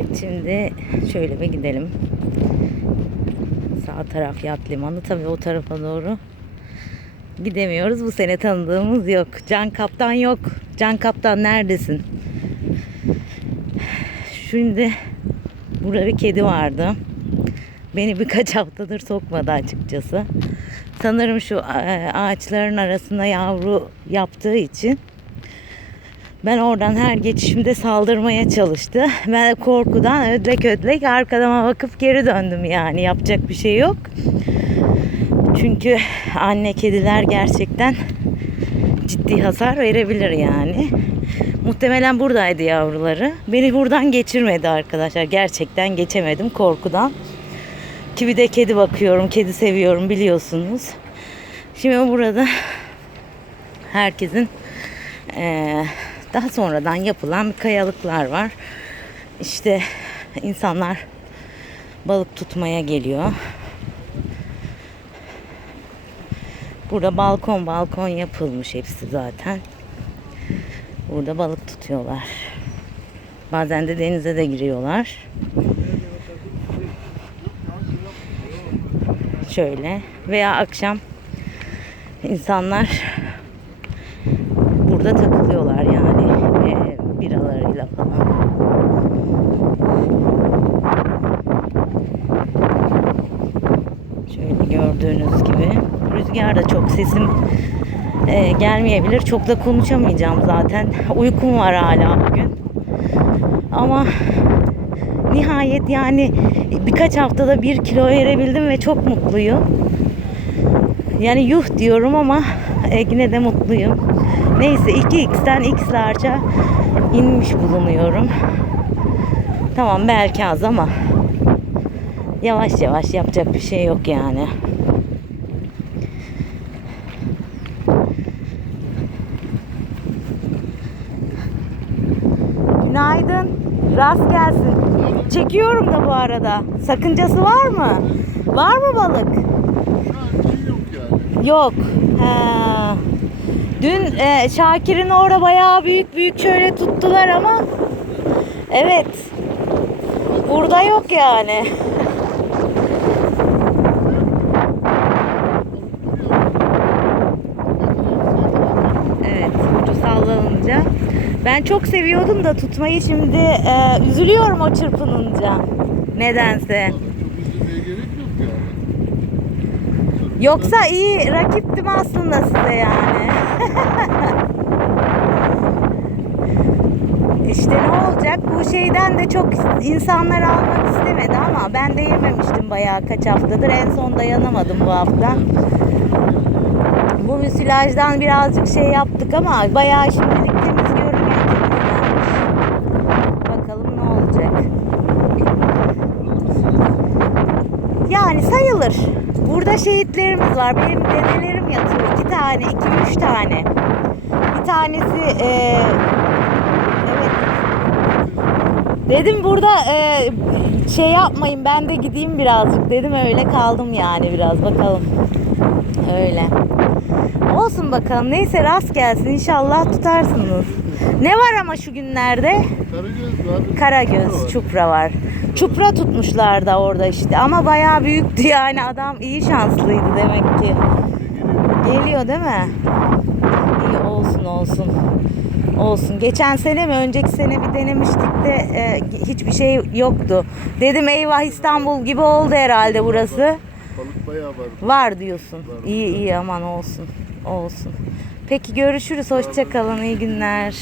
Evet şimdi şöyle bir gidelim. Sağ taraf yat limanı. Tabii o tarafa doğru gidemiyoruz. Bu sene tanıdığımız yok. Can Kaptan yok. Can Kaptan neredesin? Şimdi burada bir kedi vardı. Beni birkaç haftadır sokmadı açıkçası. Sanırım şu e, ağaçların arasında yavru yaptığı için ben oradan her geçişimde saldırmaya çalıştı. Ben de korkudan ödlek ödlek arkama bakıp geri döndüm yani. Yapacak bir şey yok. Çünkü anne kediler gerçekten ciddi hasar verebilir yani. Muhtemelen buradaydı yavruları. Beni buradan geçirmedi arkadaşlar. Gerçekten geçemedim korkudan. Ki bir de kedi bakıyorum. Kedi seviyorum biliyorsunuz. Şimdi burada herkesin eee, daha sonradan yapılan kayalıklar var. İşte insanlar balık tutmaya geliyor. Burada balkon balkon yapılmış hepsi zaten. Burada balık tutuyorlar. Bazen de denize de giriyorlar. Şöyle veya akşam insanlar burada e, falan. Şöyle gördüğünüz gibi rüzgar da çok sesim e, gelmeyebilir. Çok da konuşamayacağım zaten. Uykum var hala bugün. Ama nihayet yani birkaç haftada bir kilo verebildim ve çok mutluyum. Yani yuh diyorum ama e, yine de mutluyum. Neyse 2x'ten x large'a inmiş bulunuyorum. Tamam belki az ama yavaş yavaş yapacak bir şey yok yani. Günaydın. Rast gelsin. Çekiyorum da bu arada. Sakıncası var mı? Var mı balık? Yok. Ha. Dün e, Şakir'in orada bayağı büyük büyük şöyle tuttular ama evet. Burada yok yani. Evet, ucu sallanınca. Ben çok seviyordum da tutmayı şimdi e, üzülüyorum o çırpınınca. Nedense. Yoksa iyi rakiptim aslında size yani. işte ne olacak? Bu şeyden de çok insanlar almak istemedi ama ben de yememiştim bayağı kaç haftadır. En son dayanamadım bu hafta. Bu müsilajdan birazcık şey yaptık ama bayağı şimdilik temiz görünüyor. temizlenmiş. Bakalım ne olacak. Yani sayılır. Burada şehitlerimiz var. Benim dedelerim yatıyor. İki tane, iki üç tane. Bir tanesi e, evet. Dedim burada e, şey yapmayın ben de gideyim birazcık dedim öyle kaldım yani biraz bakalım. Öyle. Olsun bakalım. Neyse rast gelsin. İnşallah tutarsınız. Ne var ama şu günlerde? Karagöz var. Karagöz, çupra var. Çupra tutmuşlar da orada işte. Ama bayağı büyüktü yani. Adam iyi şanslıydı demek ki. Geliyor değil mi? İyi olsun olsun. Olsun. Geçen sene mi önceki sene bir denemiştik de e, hiçbir şey yoktu. Dedim eyvah İstanbul gibi oldu herhalde burası. Balık bayağı var. Var diyorsun. İyi iyi aman olsun. Olsun. Peki görüşürüz. Hoşça kalın. İyi günler.